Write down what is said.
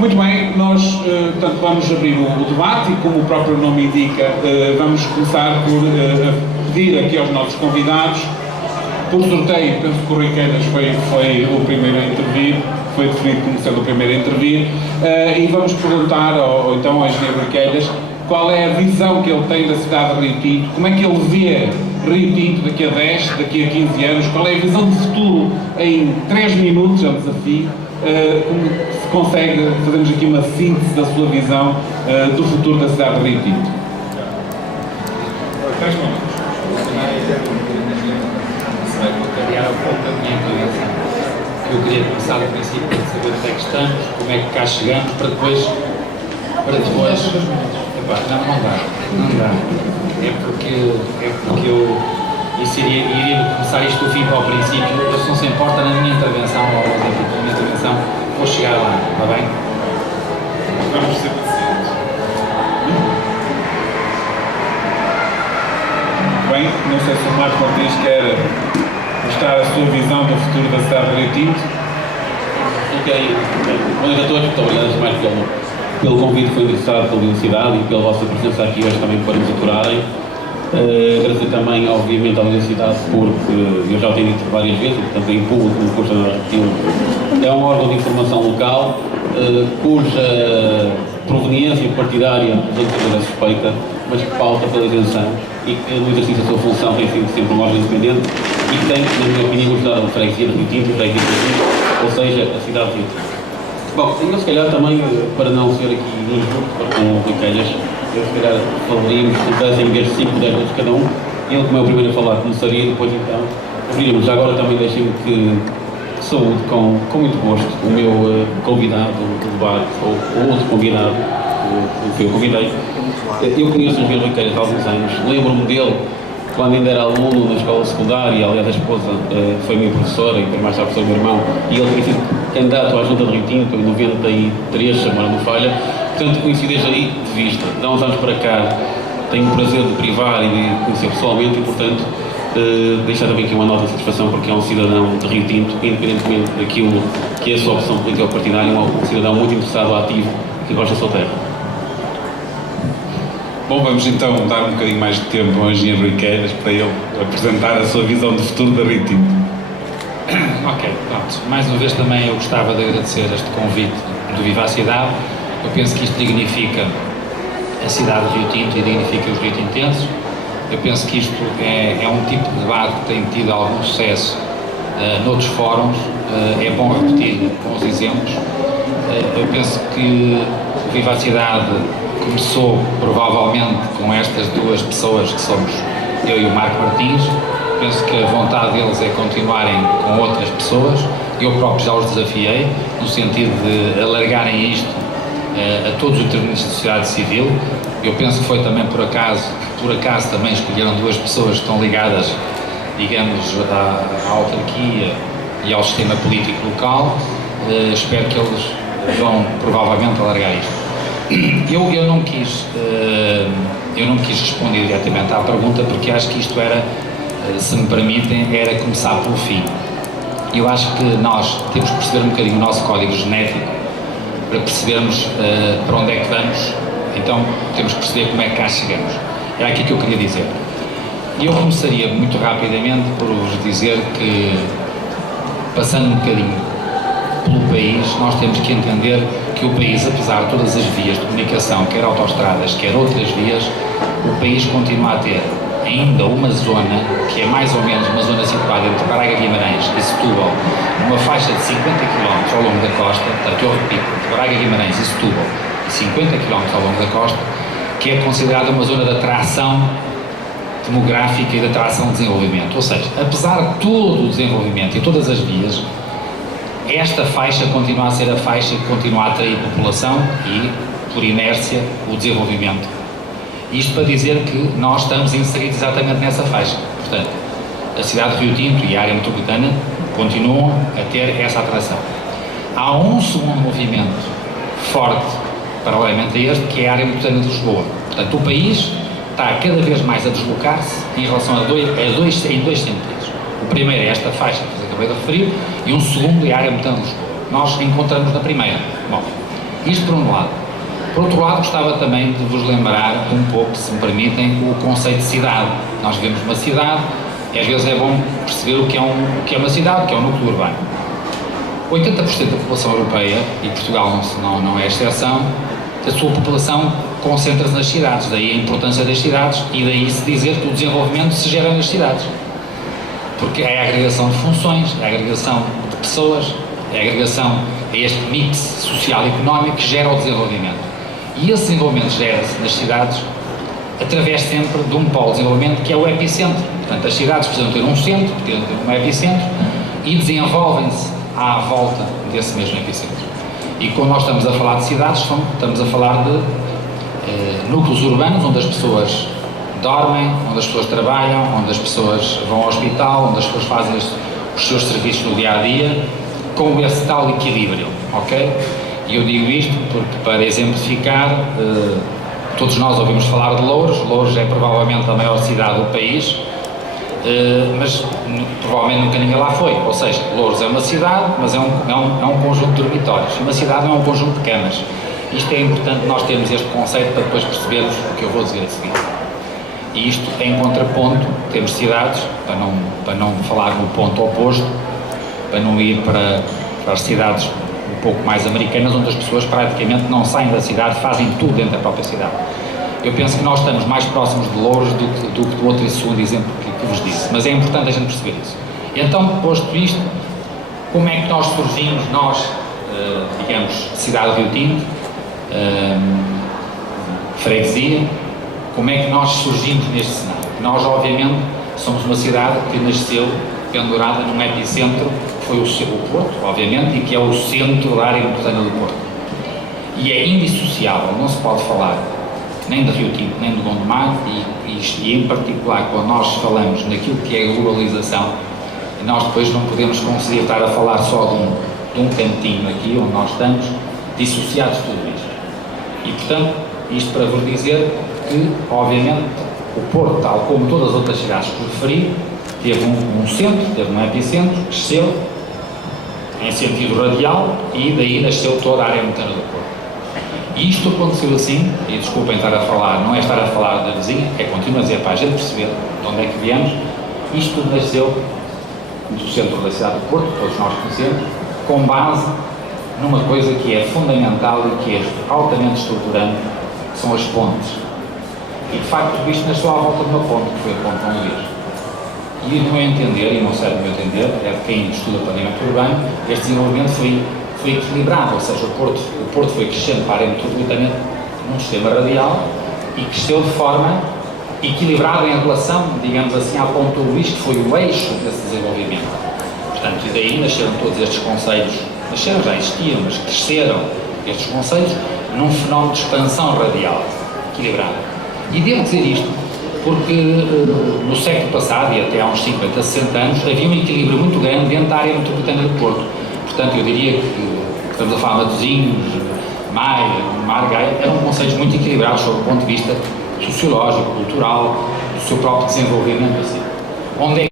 Muito bem, nós portanto, vamos abrir o debate e, como o próprio nome indica, vamos começar por pedir aqui aos nossos convidados, por sorteio, penso que o Rui Queiras foi o primeiro a intervir, foi definido como sendo o primeiro a intervir, e vamos perguntar então ao engenheiro Rui Queiras qual é a visão que ele tem da cidade de Rio Tinto, como é que ele vê Rio Tinto daqui a 10, daqui a 15 anos, qual é a visão de futuro em 3 minutos, é um desafio. Se consegue, fazemos aqui uma síntese da sua visão do futuro da cidade de Rio Tinto. Eu queria começar do princípio de saber onde é que estamos, como é que cá chegamos, para depois não dá. É porque eu iria começar isto do fim para o princípio. Eu, se não se importa, na minha intervenção, vou chegar lá, está bem? Vamos ser pacientes. Bem, não sei se o Marco Martins quer mostrar a sua visão do futuro da cidade de Rio Tinto. Ok. Bom dia a todos, muito obrigado mais pelo convite que foi interessado pela universidade e pela vossa presença aqui hoje também para nos aturarem. Agradecer também, obviamente, à universidade, porque eu já o tenho dito várias vezes, portanto, em público, no curso é um órgão de informação local, cuja proveniência partidária é suspeita, mas que pauta pela isenção e que no exercício da sua função tem sido sempre um órgão independente e que tem, na minha opinião, ajudado a freguesia de Rio Tinto, freguesia de Rio Tinto, ou seja, a cidade de Rio Tinto. Bom, eu se calhar também, para não ser aqui injusto com o Rui Queiras, eu se calhar falaríamos, se em vez de 5, 10 minutos cada um, ele, como é o primeiro a falar, começaria, depois então abriríamos. Já agora também deixem-me que saúde com muito gosto o meu convidado do debate, ou outro convidado, o que eu convidei. Eu conheço o engenheiro Rui Queiras há alguns anos, lembro-me dele quando ainda era aluno na escola secundária, aliás a esposa foi minha professora e depois mais tarde foi o meu irmão, e ele tinha sido candidato à Junta de Rio Tinto em 93, se a memória não falha, portanto conheci desde aí de vista. De há uns anos para cá tenho o prazer de privar e de conhecer pessoalmente e, portanto, deixar também aqui uma nota de satisfação porque é um cidadão de Rio Tinto, independentemente daquilo que é a sua opção política ou partidária, um cidadão muito interessado, ativo, que gosta da sua terra. Bom, vamos então dar um bocadinho mais de tempo ao engenheiro Rui Queiras para ele apresentar a sua visão de futuro da Rio Tinto. Ok, pronto. Mais uma vez também eu gostava de agradecer este convite do Vivacidade. Eu penso que isto dignifica a cidade de Rio Tinto e dignifica os riotintenses. Eu penso que isto é um tipo de debate que tem tido algum sucesso noutros fóruns. É bom repetir bons exemplos. Eu penso que o Vivacidade começou provavelmente com estas duas pessoas que somos eu e o Marco Martins. Penso que a vontade deles é continuarem com outras pessoas. Eu próprio já os desafiei no sentido de alargarem isto a todos os intervenientes da sociedade civil. Eu penso que foi também por acaso também escolheram duas pessoas que estão ligadas, digamos, à autarquia e ao sistema político local. Espero que eles vão provavelmente alargar isto. Eu não quis responder diretamente à pergunta porque acho que isto era, se me permitem, era começar pelo fim. Eu acho que nós temos que perceber um bocadinho o nosso código genético para percebermos para onde é que vamos, então temos que perceber como é que cá chegamos. Era aqui que eu queria dizer. E eu começaria muito rapidamente por vos dizer que, passando um bocadinho pelo país, nós temos que entender que o país, apesar de todas as vias de comunicação, quer autoestradas, quer outras vias, o país continua a ter ainda uma zona, que é mais ou menos uma zona situada entre Braga, Guimarães e Setúbal, numa faixa de 50 km ao longo da costa, portanto eu repito, entre Braga, Guimarães e Setúbal, e 50 km ao longo da costa, que é considerada uma zona de atração demográfica e de atração de desenvolvimento. Ou seja, apesar de todo o desenvolvimento e todas as vias, esta faixa continua a ser a faixa que continua a atrair população e, por inércia, o desenvolvimento. Isto para dizer que nós estamos inseridos exatamente nessa faixa. Portanto, a cidade de Rio Tinto e a área metropolitana continuam a ter essa atração. Há um segundo movimento forte, paralelamente a este, que é a área metropolitana de Lisboa. Portanto, o país está cada vez mais a deslocar-se em relação em dois sentidos. O primeiro é esta faixa que eu acabei de referir e um segundo é a área metropolitana de Lisboa. Nós encontramos na primeira. Bom, Isto por um lado. Por outro lado, gostava também de vos lembrar um pouco, se me permitem, o conceito de cidade. Nós vivemos numa cidade e às vezes é bom perceber o que é uma cidade, o que é um núcleo urbano. 80% da população europeia, e Portugal não é exceção, a sua população concentra-se nas cidades, daí a importância das cidades e daí se dizer que o desenvolvimento se gera nas cidades. Porque é a agregação de funções, é a agregação de pessoas, é a agregação, é este mix social e económico que gera o desenvolvimento. E esse desenvolvimento gera-se nas cidades através sempre de um polo de desenvolvimento que é o epicentro. Portanto, as cidades precisam ter um centro, precisam ter um epicentro e desenvolvem-se à volta desse mesmo epicentro. E quando nós estamos a falar de cidades, estamos a falar de núcleos urbanos onde as pessoas dormem, onde as pessoas trabalham, onde as pessoas vão ao hospital, onde as pessoas fazem os seus serviços no dia-a-dia, com esse tal equilíbrio, ok? E eu digo isto porque, para exemplificar, todos nós ouvimos falar de Louros. Louros é provavelmente a maior cidade do país, mas provavelmente nunca ninguém lá foi. Ou seja, Louros é uma cidade, mas é um conjunto de dormitórios. Uma cidade não é um conjunto de camas. Isto é importante nós termos este conceito para depois percebermos o que eu vou dizer a seguir. E isto em contraponto, temos cidades, para não falar no ponto oposto, para não ir para as cidades um pouco mais americanas, onde as pessoas praticamente não saem da cidade, fazem tudo dentro da própria cidade. Eu penso que nós estamos mais próximos de Louros do que do outro e segundo exemplo que vos disse, mas é importante a gente perceber isso. E então, posto isto, como é que nós surgimos, digamos, cidade de Rio Tinto, freguesia, como é que nós surgimos neste cenário? Nós, obviamente, somos uma cidade que nasceu pendurada num epicentro, que foi o Porto, obviamente, e que é o centro da área metropolitana do Porto. E é indissociável, não se pode falar nem de Rio Tinto, nem de Gondomar, e em particular, quando nós falamos naquilo que é a globalização, nós depois não podemos conseguir estar a falar só de um cantinho aqui, onde nós estamos, dissociados de tudo isto. E, portanto, isto para vos dizer que, obviamente, o Porto, tal como todas as outras cidades que referi, teve um centro, teve um epicentro, cresceu em sentido radial e daí nasceu toda a área metropolitana do Porto. E isto aconteceu assim, e desculpem estar a falar, não é estar a falar da vizinha, é continuar a dizer para a gente perceber de onde é que viemos, isto nasceu do centro da cidade do Porto, todos nós conhecemos, com base numa coisa que é fundamental e que é altamente estruturante, que são as pontes. E de facto isto nasceu à volta de uma ponte, que foi a Ponte Dom Luís. E no meu entender, e não serve o meu entender, é de quem estuda planeamento urbano, este desenvolvimento foi equilibrado, ou seja, o Porto foi crescendo para a área metropolitana num sistema radial e cresceu de forma equilibrada em relação, digamos assim, à Ponte Dom Luís, que foi o eixo desse desenvolvimento. Portanto, e daí nasceram todos estes conceitos, já existiam, mas cresceram estes conceitos num fenómeno de expansão radial, equilibrada. E devo dizer isto porque no século passado, e até há uns 50, 60 anos, havia um equilíbrio muito grande dentro da área metropolitana do Porto. Portanto, eu diria que estamos a falar de Matosinhos, Maia, Margaia, eram conceitos muito equilibrados sob o ponto de vista sociológico, cultural, do seu próprio desenvolvimento. Assim. Onde é